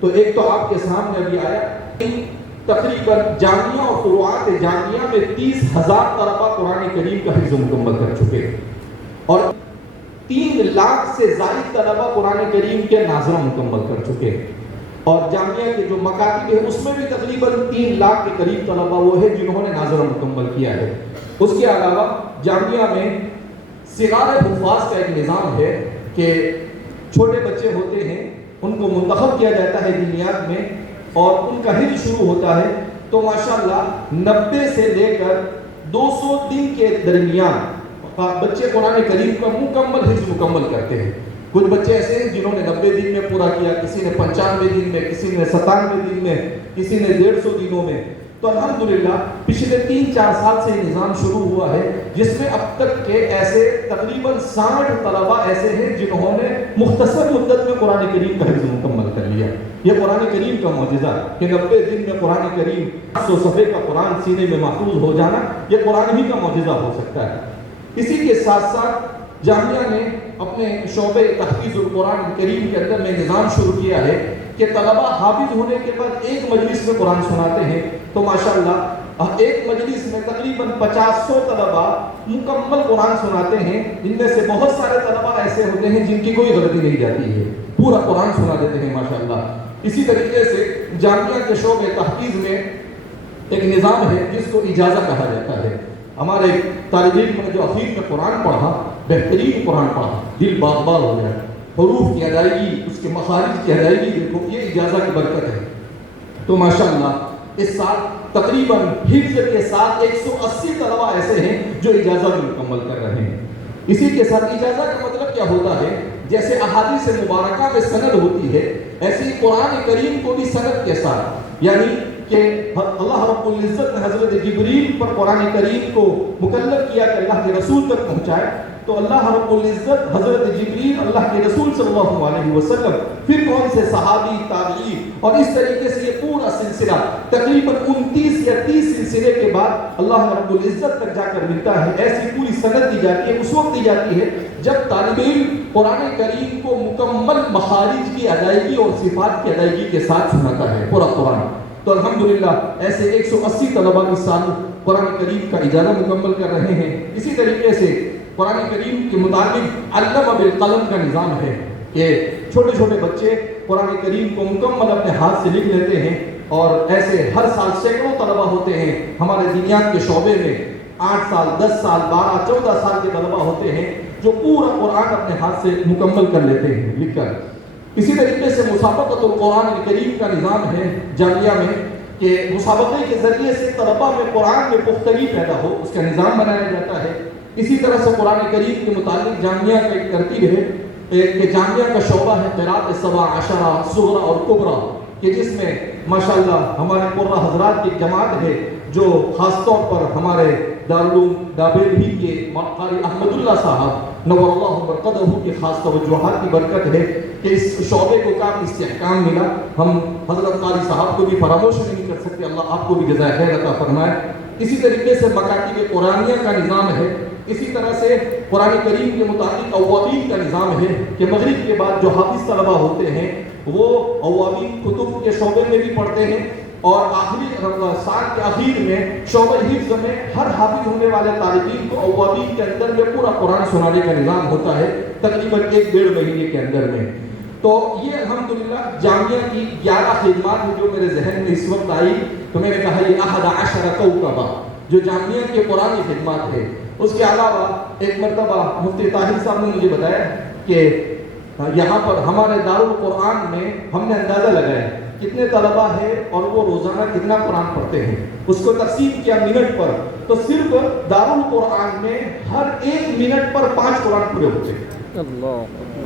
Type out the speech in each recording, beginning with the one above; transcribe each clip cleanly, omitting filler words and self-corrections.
تو ایک تو آپ کے سامنے ابھی آیا، تقریباً جامعہ اور فروعات جامعہ میں 30,000 طلبہ قرآن کریم کا حفظ مکمل کر چکے، اور 3 لاکھ سے زائد طلبہ قرآن کریم کے ناظرہ مکمل کر چکے، اور جامعہ کے جو مکاتب ہے اس میں بھی تقریباً 3 لاکھ کے قریب طلبہ وہ ہے جنہوں نے ناظرہ مکمل کیا ہے۔ اس کے علاوہ جامعہ میں صغار حفاظ کا ایک نظام ہے کہ چھوٹے بچے ہوتے ہیں، ان کو منتخب کیا جاتا ہے دینیات میں، اور ان کا حفظ شروع ہوتا ہے، تو ماشاءاللہ 90 سے لے کر 200 دن کے درمیان بچے قرآن کریم کا مکمل حفظ مکمل کرتے ہیں۔ کچھ بچے ایسے ہیں جنہوں نے 90 دن میں پورا کیا، کسی نے 95 دن میں، کسی نے 97 دن میں، کسی نے 150 دنوں میں۔ تو الحمدللہ پچھلے 3-4 سال سے یہ نظام شروع ہوا ہے، جس میں اب تک کے ایسے تقریباً 60 طلبہ ایسے ہیں جنہوں نے مختصر مدت میں قرآن کریم کا حفظ مکمل کر لیا۔ یہ قرآن کریم کا معجزہ کہ 90 دن میں قرآن کریم 100 صفحے کا قرآن سینے میں محفوظ ہو جانا، یہ قرآن ہی کا معجزہ ہو سکتا ہے۔ اسی کے ساتھ ساتھ جامعہ نے اپنے شعبے تحفیظ القرآن کریم کے اندر میں نظام شروع کیا ہے کہ طلبہ حافظ ہونے کے بعد ایک مجلس میں قرآن سناتے ہیں، تو ماشاءاللہ ایک مجلس میں تقریباً 50-100 طلبہ مکمل قرآن سناتے ہیں، جن میں سے بہت سارے طلبہ ایسے ہوتے ہیں جن کی کوئی غلطی نہیں جاتی ہے، پورا قرآن سنا دیتے ہیں ماشاءاللہ۔ اسی طریقے سے جامعہ کے شعبے تحفیظ میں ایک نظام ہے جس کو اجازہ کہا جاتا ہے۔ ہمارے طالب علم نے جو اخیر میں قرآن پڑھا، بہترین قرآن پڑھا، دل باغ باغ ہو گیا، حروف کی ادائیگی، اس کے مخارج کی ادائیگی دیکھو، یہ اجازہ کی برکت ہے۔ تو ماشاءاللہ اس سال تقریباً حفظ کے ساتھ 180 طلبہ ایسے ہیں جو اجازہ بھی مکمل کر رہے ہیں۔ اسی کے ساتھ اجازہ کا مطلب کیا ہوتا ہے؟ جیسے احادیث مبارکہ میں سند ہوتی ہے، ایسے ہی قرآن کریم کو بھی سند کے ساتھ، یعنی کہ اللہ رب العزت نے حضرت جبریل پر قرآن کریم کو مکلف کیا کہ اللہ کے رسول تک پہنچائے، تو اللہ رب العزت حضرت جبریل اللہ کے رسول صلی اللہ علیہ وسلم، پھر کون سے صحابی، تابعین، اور اس طریقے سے یہ پورا سلسلہ تقریباً 29 یا 30 سلسلے کے بعد اللہ رب العزت تک جا کر ملتا ہے۔ ایسی پوری سند دی جاتی ہے، اس وقت دی جاتی ہے جب طالب علم قرآن کریم کو مکمل مخارج کی ادائیگی اور صفات کی ادائیگی کے ساتھ سناتا ہے پورا قرآن۔ تو الحمدللہ ایسے 180 طلبہ اس سال قرآن کریم کا اجازہ مکمل کر رہے ہیں۔ اسی طریقے سے قرآن کریم کے مطابق علم بالقلم کا نظام ہے کہ چھوٹے چھوٹے بچے قرآن کریم کو مکمل اپنے ہاتھ سے لکھ لیتے ہیں، اور ایسے ہر سال سینکڑوں طلبہ ہوتے ہیں ہمارے دینیات کے شعبے میں، 8 سال، 10 سال، 12، 14 سال کے طلبہ ہوتے ہیں جو پورا قرآن اپنے ہاتھ سے مکمل کر لیتے ہیں لکھ کر۔ اسی طریقے سے مسابقۃ القرآن کریم کا نظام ہے جامعہ میں کہ مسابقے کے ذریعے سے طلبہ میں قرآن میں پختگی پیدا ہو، اس کا نظام بنایا جاتا ہے۔ اسی طرح سے قرآن کریم کے متعلق جامعہ کا ایک ترتیب ہے کہ جامعہ کا شعبہ ہے قراءت 17 صغرا اور کبرا، کہ جس میں ماشاءاللہ ہمارے قرہ حضرات کی جماعت ہے جو خاص طور پر ہمارے دارالعلوم ڈابیلی کے قاری احمد اللہ صاحب نور اللہ برکتہ کی خاص توجہات کی برکت ہے کہ اس شعبے کو کافی استحکام ملا۔ ہم حضرت قاری صاحب کو بھی فراموش نہیں کر سکتے، اللہ آپ کو بھی جزائے خیر عطا فرمائے۔ اسی طریقے سے مکاتب قرآنیہ کا نظام ہے۔ اسی طرح سے قرآن کریم کے مطابق اوابین کا نظام ہے کہ مغرب کے بعد جو حافظ طلبہ ہوتے ہیں وہ اوابین کتب کے شعبے میں بھی پڑھتے ہیں، اور آخری سال کے اخیر میں شعبہ حفظ میں ہر حافظ ہونے والے طالبین کو اوابین کے اندر میں پورا قرآن سنانے کا نظام ہوتا ہے تقریباً 1-1.5 مہینے کے اندر میں۔ تو یہ الحمدللہ جامعہ کی 11 خدمات ہیں جو میرے ذہن میں اس وقت آئی، تو میں نے کہا یہ 11 کوکبہ جو جامعہ کے قرآن خدمات ہے۔ اس کے علاوہ ایک مرتبہ مفتی طاہر صاحب نے مجھے بتایا کہ یہاں پر ہمارے دارالقرآن میں ہم نے اندازہ لگایا کتنے طلبہ ہیں اور وہ روزانہ کتنا قرآن پڑھتے ہیں، اس کو تقسیم کیا منٹ پر، تو صرف دارالقرآن میں ہر 1 منٹ پر 5 قرآن پورے ہوتے ہیں۔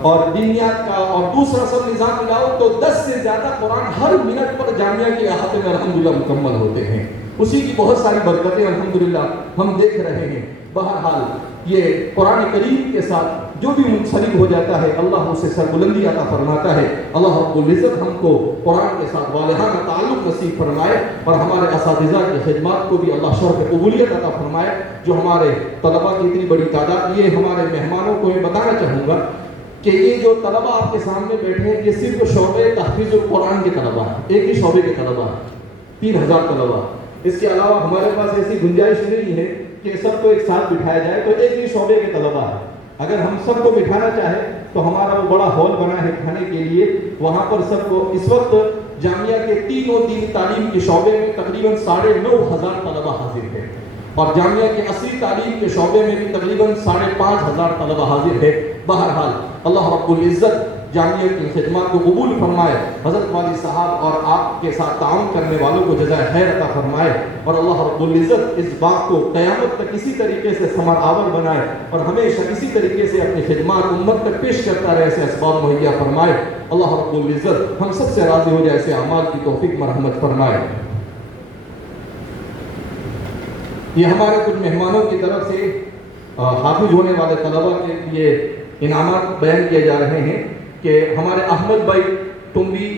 اور دینیات کا اور دوسرا سب نظام ملاؤ تو 10 سے زیادہ قرآن ہر منٹ پر جامعہ کے احاطے میں الحمدللہ مکمل ہوتے ہیں۔ اسی کی بہت ساری برکتیں الحمدللہ ہم دیکھ رہے ہیں۔ بہرحال یہ قرآن کریم کے ساتھ جو بھی منسلک ہو جاتا ہے اللہ اسے سربلندی عطا فرماتا ہے۔ اللہ رب العزت ہم کو قرآن کے ساتھ والہانہ تعلق نصیب فرمائے، اور ہمارے اساتذہ کی خدمات کو بھی اللہ شرف قبولیت عطا فرمائے۔ جو ہمارے طلبہ کی اتنی بڑی تعداد، یہ ہمارے مہمانوں کو میں بتانا چاہوں گا کہ یہ جو طلبہ آپ کے سامنے بیٹھے ہیں یہ صرف شعبے تحفیظ القرآن کے طلبہ ہیں، ایک ہی شعبے کے طلبہ ہیں، 3000 طلبہ۔ اس کے علاوہ ہمارے پاس ایسی گنجائش نہیں ہے کہ سب کو ایک ساتھ بٹھایا جائے، تو ایک ہی شعبے کے طلبہ ہیں۔ اگر ہم سب کو بٹھانا چاہیں تو ہمارا وہ بڑا ہال بنا ہے کھانے کے لیے، وہاں پر سب کو اس وقت جامعہ کے تینوں دینی تعلیم کے شعبے میں تقریباً 9,500 طلبہ حاضر ہیں، اور جامعہ کے اصلی تعلیم کے شعبے میں بھی تقریباً 5,500 طلبہ حاضر ہے۔ بہرحال اللہ رب العزت جامعہ کی خدمات کو قبول فرمائے، حضرت والی صاحب اور آپ کے ساتھ تعاون کرنے والوں کو جزائے خیر عطا فرمائے، اور اللہ رب العزت اس بات کو قیامت تک اسی طریقے سے ثمر آور بنائے، اور ہمیشہ اسی طریقے سے اپنی خدمات امت تک پیش کرتا رہے، ایسے اسباب مہیا فرمائے۔ اللہ رب العزت ہم سب سے راضی ہو جائے، ایسے اعمال کی توفیق مرحمت فرمائے۔ یہ ہمارے کچھ مہمانوں کی طرف سے حافظ ہونے والے طلبہ کے لیے انعامات بیان کیے جا رہے ہیں کہ ہمارے احمد بھائی تم بھی